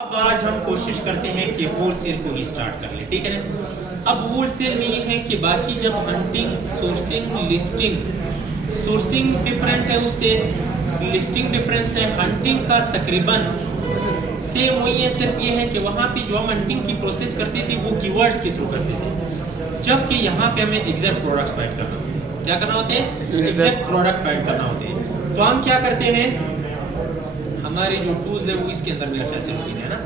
अब आज हम कोशिश करते हैं कि होलसेल को ही स्टार्ट कर ले, ठीक है ना। अब होलसेल में ये है कि बाकी जब हंटिंग, सोर्सिंग, सोर्सिंग डिफरेंट है, उससे लिस्टिंग डिफरेंस है। हंटिंग का तकरीबन सेम वही है, सिर्फ ये है कि वहाँ पे जो हम हंटिंग की प्रोसेस करते थे वो कीवर्ड्स के थ्रू करते थे, जबकि यहाँ पे हमें एग्जैक्ट प्रोडक्ट्स फाइंड करना होते हैं। क्या करना होते हैं? एग्जैक्ट प्रोडक्ट फाइंड करना होते हैं। तो हम क्या करते हैं, हमारी जो टूल्स है वो इसके अंदर मेरा फैसिलिटी है ना।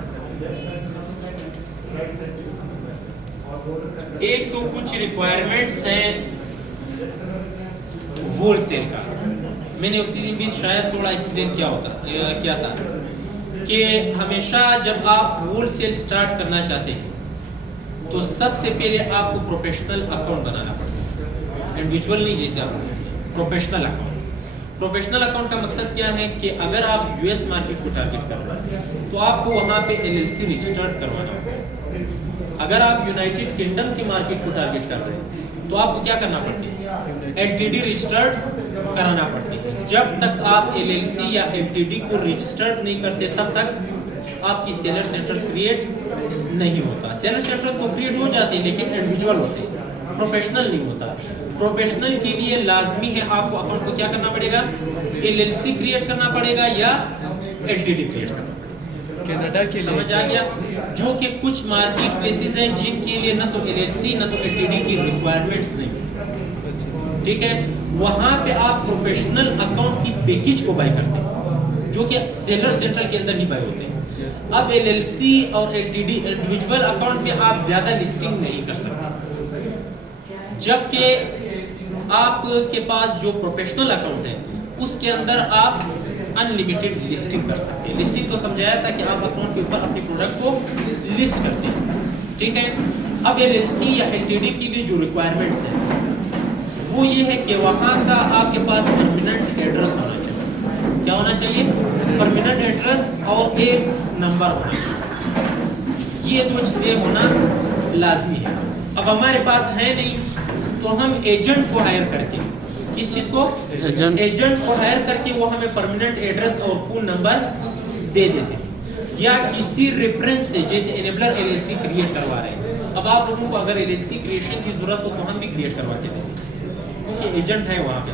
एक तो कुछ रिक्वायरमेंट्स हैं होलसेल का, मैंने उसी दिन भी शायद थोड़ा एक्सप्लेन किया था कि हमेशा जब आप होलसेल स्टार्ट करना चाहते हैं तो सबसे पहले आपको प्रोफेशनल अकाउंट बनाना पड़ता है, इंडिविजुअल नहीं, जैसे आप प्रोफेशनल अकाउंट। प्रोफेशनल अकाउंट का मकसद क्या है कि अगर आप यूएस मार्केट को टारगेट कर रहे हैं तो आपको वहां पे एलएलसी रजिस्टर्ड करवाना होगा। अगर आप यूनाइटेड किंगडम की मार्केट को टारगेट कर रहे हैं तो आपको क्या करना पड़ता है? एलटीडी रजिस्टर्ड कराना पड़ती है। जब तक आप एलएलसी या एलटीडी को रजिस्टर्ड नहीं करते तब तक आपकी सेलर सेंटर क्रिएट नहीं होता। सेलर सेंटर तो क्रिएट हो जाते हैं लेकिन इंडिविजुअल होते हैं, प्रोफेशनल नहीं होता। प्रोफेशनल के लिए लाजमी है आपको अकाउंट को क्या करना पड़ेगा? एलएलसी क्रिएट करना पड़ेगा या एलटीडी क्रिएट करना पड़ेगा। कनाडा के समझ आ गया? जो कि कुछ मार्केट प्लेसेस हैं जिनके लिए ना तो एलएलसी ना तो एलटीडी की रिक्वायरमेंट्स नहीं है, ठीक है। वहां पे आप प्रोफेशनल अकाउंट की पैकेज को बाय करते हैं जो कि सेलर सेंटर के अंदर ही बाय होते हैं। अब एलएलसी और एलटीडी इंडिविजुअल अकाउंट में आप ज्यादा लिस्टिंग नहीं कर सकते, जबकि आपके पास जो प्रोफेशनल अकाउंट है उसके अंदर आप अनलिमिटेड लिस्टिंग कर सकते हैं। लिस्टिंग तो समझाया था कि आप अकाउंट के ऊपर अपने प्रोडक्ट को लिस्ट करते हैं, ठीक है। अब एलएलसी या एलटीडी के लिए जो रिक्वायरमेंट्स है वो ये है कि वहाँ का आपके पास परमानेंट एड्रेस होना चाहिए। क्या होना चाहिए? परमानेंट एड्रेस और एक नंबर होना चाहिए। ये दो चीज़ें होना लाजमी है। अब हमारे पास है नहीं तो हम एजेंट को हायर करके, किस चीज को? एजेंट को हायर करके वो हमें परमानेंट एड्रेस और फोन नंबर दे देते हैं, या किसी रेफरेंस से, जैसे एनेबलर एलएलसी क्रिएट करवा रहे हैं। अब आप लोगों को अगर एलएलसी क्रिएशन की जरूरत हो तो हम भी क्रिएट करवा के देंगे, क्योंकि एजेंट है वहाँ पे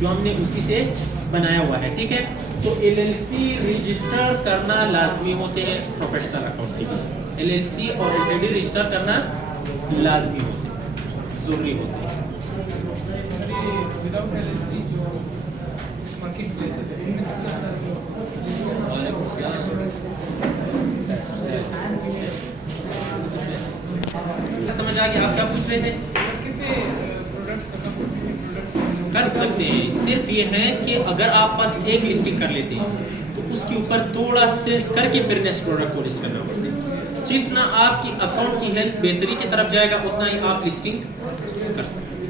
जो हमने उसी से बनाया हुआ है, ठीक है। तो एलएलसी रजिस्टर करना लाजमी होते हैं प्रोफेशनल अकाउंट के लिए। एलएलसी और एलटीडी रजिस्टर करना लाजमी होते हैं, जरूरी होते हैं। विदाउट एलएलसी जो मार्केट प्लेसेस है उनमें कितना सारा समझ आ गया? आप क्या पूछ रहे थे? कितने प्रोडक्ट्स कर सकते हैं, सिर्फ ये है कि अगर आप पास एक लिस्टिंग कर लेते हैं तो उसके ऊपर थोड़ा सेल्स करके फिर नेक्स्ट प्रोडक्ट को लिस्ट करना पड़ता है। जितना आपकी अकाउंट की हेल्थ बेहतरी की तरफ जाएगा उतना ही आप लिस्टिंग कर सकते हैं,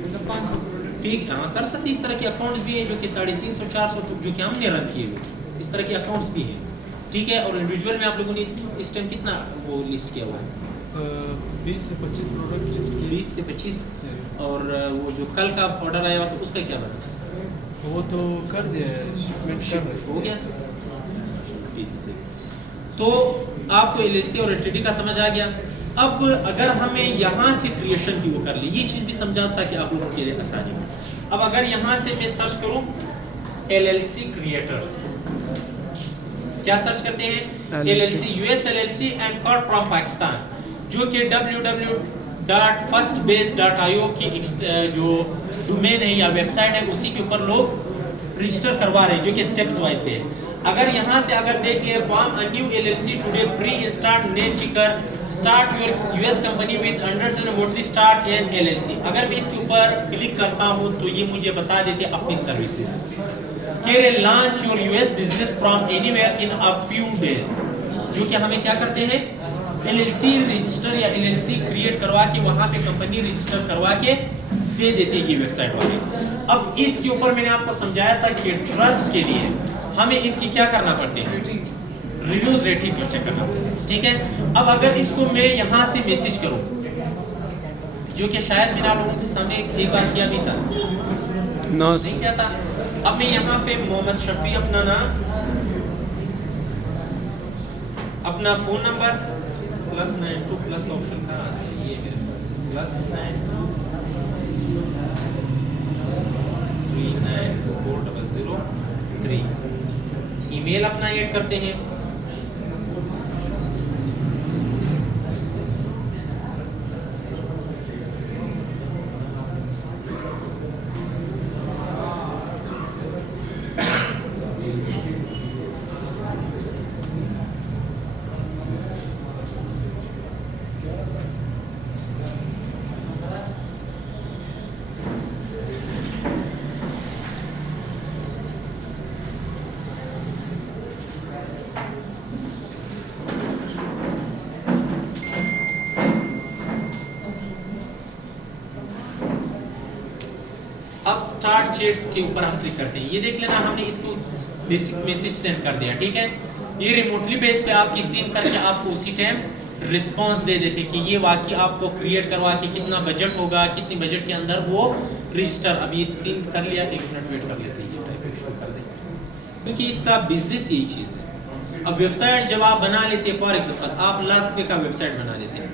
ठीक। हाँ, कर सकते। इस तरह के अकाउंट्स भी हैं जो कि 350-400 जो कि हमने रन किए हुए, इस तरह के अकाउंट्स भी हैं, ठीक है। और इंडिविजुअल में आप लोगों ने इस टाइम कितना वो लिस्ट किया हुआ है? 20 से 25 प्रोडक्ट लिस्ट किए। 20 से 25। और वो जो कल का ऑर्डर आया हुआ तो उसका क्या बना? वो तो कर दिया है, शिपमेंट कर रहे हो गया, ठीक है। तो आपको एलएलसी और एलटीडी का समझ आ गया। अब अगर हमें यहाँ से क्रिएशन की वो कर ली, ये चीज़ भी समझाता कि आप लोगों के लिए आसानी हो। अब अगर यहाँ से मैं सर्च करूँ एलएलसी क्रिएटर्स, क्या सर्च करते हैं? LLC, US LLC and Corp from Pakistan, जो कि www.firstbase.io की जो डोमेन है या वेबसाइट है उसी के ऊपर लोग रजिस्टर करवा रहे हैं, जो कि स्टेप्स वाइज पे है। अगर यहाँ से अगर देख लें, form a new LLC today, pre install name checker, start your US company with under start an LLC. अगर मैं इसके ऊपर क्लिक करता हूँ तो ये मुझे बता देते हैं अपनी सर्विसेज के launch your US business from anywhere in a few days, जो कि हमें क्या करते हैं? एलएलसी रजिस्टर या एलएलसी क्रिएट करवा के वहाँ पे कंपनी रजिस्टर करवा के दे देते हैं ये वेबसाइट वाले। अब इसके ऊपर मैंने आपको समझाया था कि ट्रस्ट के लिए हमें इसकी क्या करना पड़ती है? रिव्यूज रेटिंग चेक करना, ठीक है। अब अगर इसको मैं यहाँ से मैसेज करूँ, जो कि शायद मैंने आप लोगों के सामने एक बार किया भी था, नहीं किया था। अब मैं यहाँ पे मोहम्मद शफी अपना नाम अपना फ़ोन नंबर +92 प्लस का ऑप्शन कहाँ आता है, ये मेरे पास +92 3924003। ईमेल अपना ऐड करते हैं। अब स्टार्ट चैट्स के ऊपर हम क्लिक करते हैं। ये देख लेना, हमने इसको बेसिक मैसेज सेंड कर दिया, ठीक है। ये रिमोटली बेस पे आपकी सीन करके आपको उसी टाइम रिस्पांस दे देते कि ये वाकई आपको क्रिएट करवा के कितना बजट होगा, कितनी बजट के अंदर वो रजिस्टर। अब ये सीन कर लिया, 1 मिनट वेट कर लेते हैं, ये टाइपिंग शुरू कर दें, क्योंकि इसका बिजनेस यही चीज़ है। अब वेबसाइट जब आप बना लेते हैं, फॉर एग्जाम्पल आप ₹1,00,000 का वेबसाइट बना लेते हैं,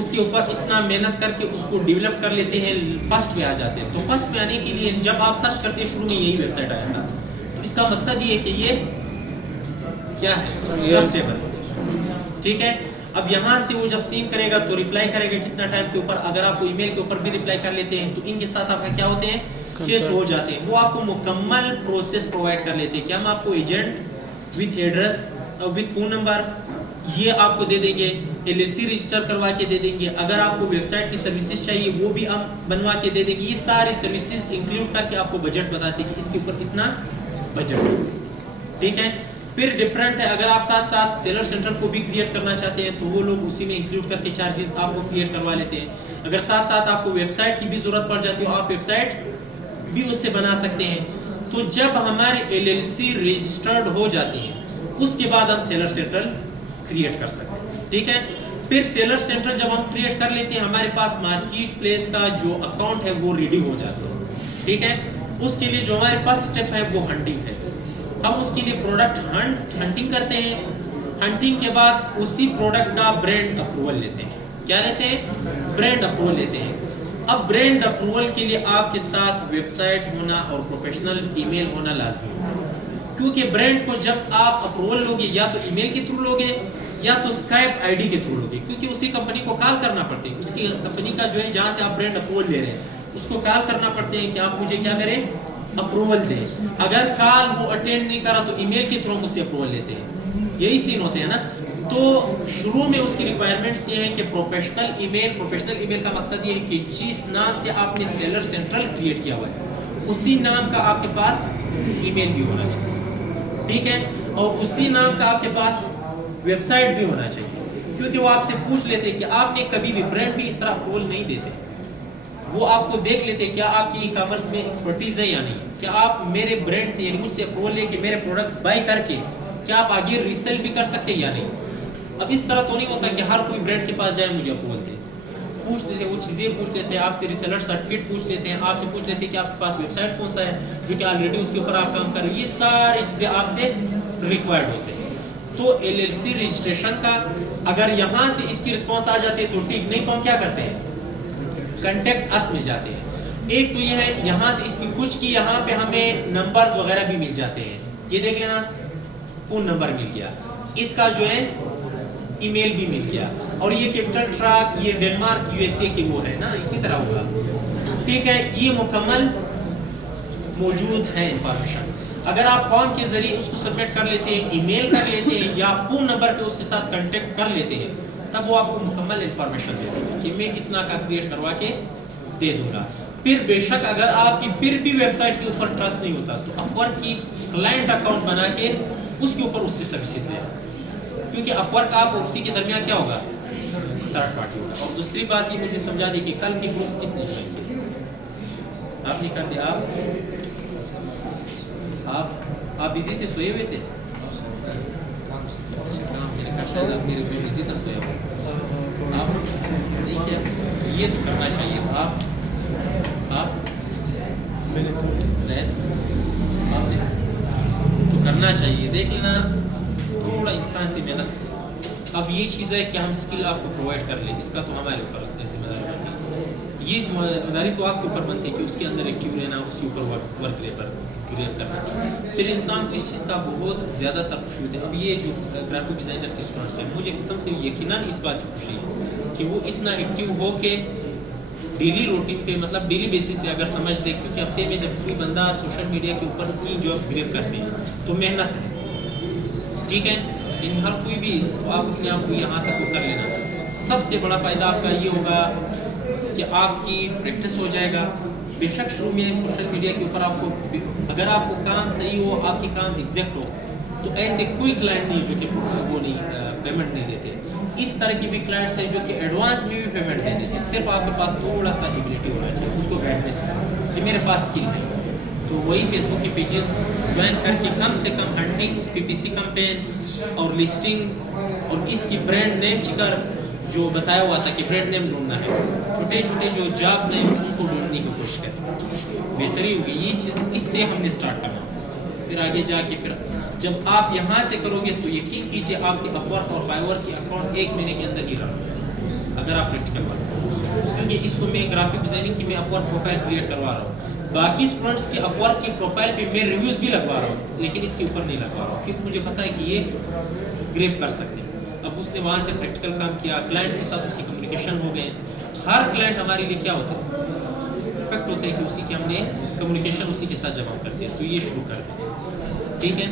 उसके ऊपर इतना मेहनत करके उसको डेवलप कर लेते हैं, फर्स्ट पे आ जाते हैं। तो फर्स्ट पे आने के लिए जब आप सर्च करते हैं, शुरू में यही वेबसाइट आया था, तो इसका मकसद ये है कि ये क्या है, ट्रस्टेबल, ठीक है। अब यहाँ से वो जब सीन करेगा तो रिप्लाई करेगा कितना टाइम के ऊपर। अगर आपको ईमेल के ऊपर भी रिप्लाई कर लेते हैं तो इनके साथ आपका क्या होते हैं, चेस हो जाते हैं। वो आपको मुकम्मल प्रोसेस प्रोवाइड कर लेते हैं कि हम आपको agent with address with phone number ये आपको दे देंगे, LLC रजिस्टर करवा के दे देंगे। अगर आपको वेबसाइट की सर्विसेज चाहिए वो भी हम बनवा के दे देंगे। ये सारी सर्विसेज इंक्लूड करके आपको बजट बताते हैं कि इसके ऊपर कितना बजट, ठीक है। फिर डिफरेंट है, अगर आप साथ साथ सेलर सेंटर को भी क्रिएट करना चाहते हैं तो वो लोग उसी में इंक्लूड करके चार्जेस आपको क्रिएट करवा लेते हैं। अगर साथ साथ आपको वेबसाइट की भी जरूरत पड़ जाती है, आप वेबसाइट भी उससे बना सकते हैं। तो जब हमारे LLC रजिस्टर्ड हो जाती है उसके बाद हम सेलर सेंटर क्रिएट कर सकते हैं, ठीक है। फिर सेलर सेंटर जब हम क्रिएट कर लेते हैं, हमारे पास मार्केट प्लेस का जो अकाउंट है वो रेडी हो जाता है, ठीक है। उसके लिए जो हमारे पास स्टेप है वो हंटिंग है। हम उसके लिए प्रोडक्ट हंटिंग करते हैं। हंटिंग के बाद उसी प्रोडक्ट का ब्रांड अप्रूवल लेते हैं। क्या लेते हैं, ब्रांड अप्रूवल लेते हैं। अब ब्रांड अप्रूवल के लिए आपके साथ वेबसाइट होना और प्रोफेशनल ईमेल होना लाजमी होता है, क्योंकि ब्रांड को जब आप अप्रूवल लोगे या तो ईमेल के थ्रू लोगे या तो स्काइप आईडी के थ्रू लोगे, क्योंकि उसी कंपनी को कॉल करना पड़ते हैं। उसकी कंपनी का जो है जहाँ से आप ब्रांड अप्रूवल ले रहे हैं उसको कॉल करना पड़ते हैं कि आप मुझे क्या करें, अप्रूवल दें। अगर कॉल वो अटेंड नहीं करा तो ईमेल के थ्रू उससे अप्रूवल लेते हैं। यही सीन होते हैं ना। तो शुरू में उसकी रिक्वायरमेंट्स ये है कि प्रोफेशनल ईमेल का मकसद ये है कि जिस नाम से आपने सेलर सेंट्रल क्रिएट किया हुआ है उसी नाम का आपके पास ईमेल भी होना चाहिए, ठीक है। और उसी नाम का आपके पास वेबसाइट भी होना चाहिए, क्योंकि वो आपसे पूछ लेते हैं कि आपने कभी भी ब्रांड भी इस तरह अप्रूवल नहीं देते। वो आपको देख लेते हैं क्या आपकी ई कॉमर्स में एक्सपर्टीज है या नहीं, क्या आप मेरे ब्रांड से यानी मुझसे अप्रूवल लेके मेरे प्रोडक्ट बाय करके क्या आप आगे रीसेल भी कर सकते हैं या नहीं। अब इस तरह तो नहीं होता कि हर कोई ब्रांड के पास जाए मुझे अप्रूवल दे, पूछ लेते हैं, वो चीज़ें पूछ लेते हैं आपसे, रीसेलर सर्टिफिकेट पूछ लेते हैं आपसे, पूछ लेते हैं कि आपके पास वेबसाइट कौन सा है जो कि ऑलरेडी उसके ऊपर आप काम कर रहे हो। ये सारी चीज़ें आपसे रिक्वायर्ड होते हैं। तो LLC रजिस्ट्रेशन का अगर यहाँ से इसकी रिस्पॉन्स आ जाती है तो ठीक, नहीं तो हम क्या करते हैं, कंटेक्ट अस में जाते हैं। एक तो ये है यहाँ से इसकी कुछ की यहाँ पे हमें नंबर्स वगैरह भी मिल जाते हैं। ये देख लेना, फोन नंबर मिल गया, इसका जो है ईमेल भी मिल गया, और ये कैपिटल ट्रक ये डेनमार्क USA की वो है ना, इसी तरह होगा, ठीक है। ये मुकम्मल मौजूद है इंफॉर्मेशन। अगर आप फॉर्म के जरिए उसको सबमिट कर लेते हैं, ईमेल कर लेते हैं या फोन नंबर पे उसके साथ कांटेक्ट कर लेते हैं, तब वो आपको मुकम्मल इंफॉर्मेशन दे देगा कि मैं इतना का क्रिएट करवा के दे दूंगा। फिर बेशक अगर आपकी फिर भी वेबसाइट के ऊपर ट्रस्ट नहीं होता तो अपवर्क की क्लाइंट अकाउंट बना के उसके ऊपर उससे सर्विसेज लेना, क्योंकि अपवर्क आप और उसी के दरमियान क्या होगा, थर्ड पार्टी होगा। और दूसरी बात ये मुझे समझा दी कि कल के ग्रुप्स किसने ज्वाइन किए, आपने कर दिया। आप बिजी थे, सोए हुए थे, मेरे को बिजी था, सोया हुआ आप नहीं किया, ये तो करना चाहिए। आप मैंने आपने तो करना चाहिए। देख लेना, थोड़ा इंसान से मेहनत अब ये चीज़ है कि हम स्किल आपको प्रोवाइड कर लें, इसका तो हमारे ऊपर जिम्मेदारी बनती है। ये जिम्मेदारी तो आपके ऊपर बनती है कि उसके अंदर एक्टिव रहना, उसके ऊपर वर्क लेबर क्रिएट करना। फिर इंसान को इस चीज़ का बहुत ज़्यादा खुशी होती है। अब ये जो ग्राफिक डिज़ाइनर के स्टूडेंट्स हैं, मुझे कसम से यकीनन इस बात की खुशी है कि वो इतना एक्टिव हो के डेली रूटीन पे, मतलब डेली बेसिस पे अगर समझ ले, क्योंकि हफ्ते में जब कोई बंदा सोशल मीडिया के ऊपर 3 जॉब्स ग्रैब करते हैं तो मेहनत है, ठीक है। इन हर कोई भी तो आप अपने आप को यहाँ तक कर लेना। सबसे बड़ा फ़ायदा आपका ये होगा कि आपकी प्रैक्टिस हो जाएगा। बेशक शुरू में सोशल मीडिया के ऊपर आपको, अगर आपको काम सही हो, आपके काम एग्जैक्ट हो, तो ऐसे कोई क्लाइंट नहीं जो कि वो नहीं पेमेंट नहीं देते। इस तरह की भी क्लाइंट्स हैं जो कि एडवांस में भी पेमेंट देते हैं। सिर्फ आपके पास थोड़ा सा एबिलिटी होना चाहिए, उसको बैठने से कि मेरे पास स्किल है, तो वही फेसबुक के पेजेस ज्वाइन करके कम से कम हंटिंग, पीपीसी कैंपेन और लिस्टिंग और इसकी ब्रांड नेम जिक्र जो बताया हुआ था कि ब्रांड नेम ढूंढना है, छोटे छोटे जो जॉब्स हैं उनको ढूंढने की कोशिश करें, बेहतरी होगी। ये चीज़ इससे हमने स्टार्ट करना। फिर आगे जाके फिर जब आप यहाँ से करोगे तो यकीन कीजिए आपके अपवर्क और बायवर्क के अकाउंट 1 महीने के अंदर ही रन हो जाएगा, अगर आप प्रैक्टिकल वर्क करो। क्योंकि इसको मैं ग्राफिक डिजाइनिंग की मैं अपवर्क प्रोफाइल क्रिएट करवा रहा हूँ, बाकी स्टूडेंट्स के अपवर्क की प्रोफाइल पे मैं रिव्यूज़ भी लगवा रहा हूँ, लेकिन इसके ऊपर नहीं लगवा रहा हूँ क्योंकि मुझे पता है कि ये ग्रेप कर सकते हैं। अब उसने वहाँ से प्रैक्टिकल काम किया, क्लाइंट्स के साथ उसकी कम्युनिकेशन हो गए। हर क्लाइंट हमारे लिए क्या होता है, परफेक्ट होता है कि उसी के हमने कम्युनिकेशन उसी के साथ जमा कर दिया। तो ये शुरू कर दें, ठीक है,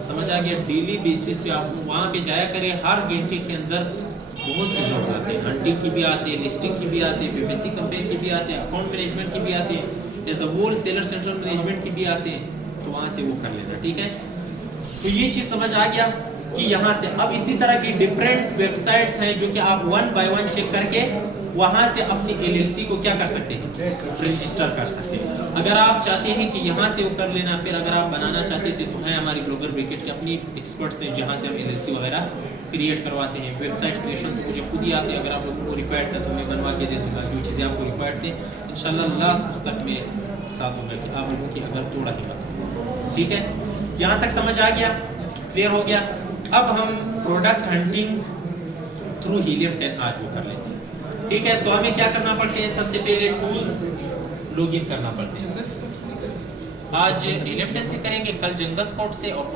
समझ आ गया। डेली बेसिस पे आप वहाँ पे जाया करें। हर घंटे के अंदर बहुत से जॉब्स आते हैं, हंटिंग की भी आते हैं, लिस्टिंग की भी आते हैं, पीपीसी कैंपेन की भी आते हैं, अकाउंट मैनेजमेंट की भी आते हैं, as a wholesaler central management की भी आते हैं। तो वहाँ से वो कर लेना, ठीक है। तो ये चीज़ समझ आ गया कि यहाँ से अब इसी तरह की डिफरेंट वेबसाइट्स हैं जो कि आप 1 बाय 1 चेक करके वहाँ से अपनी LLC को क्या कर सकते हैं, रजिस्टर कर सकते हैं। अगर आप चाहते हैं कि यहाँ से वो कर लेना, फिर अगर आप बनाना चाहते थे तो हैं हमारी ब्लॉगर ब्रिकेट के अपनी एक्सपर्ट्स हैं जहाँ से हम LLC वगैरह क्रिएट करवाते हैं। वेबसाइट क्रिएशन तो मुझे खुद ही आते हैं, अगर आप लोगों को रिक्वायर्ड था तो मैं बनवा के दे दूँगा जो चीज़ें आपको रिक्वायर्ड थे। इंशाल्लाह लास्ट तक में साथ होगा कि आप लोगों की अगर थोड़ा हिम्मत हो, ठीक है। यहाँ तक समझ आ गया, क्लियर हो गया। अब हम प्रोडक्ट हंटिंग थ्रू हीलियम 10 आज वो कर लेते हैं, ठीक है। तो हमें क्या करना पड़ते हैं, सबसे पहले टूल्स लॉगिन करना पड़ते हैं। आज हीलियम 10 से करेंगे, कल जंगल स्काउट से और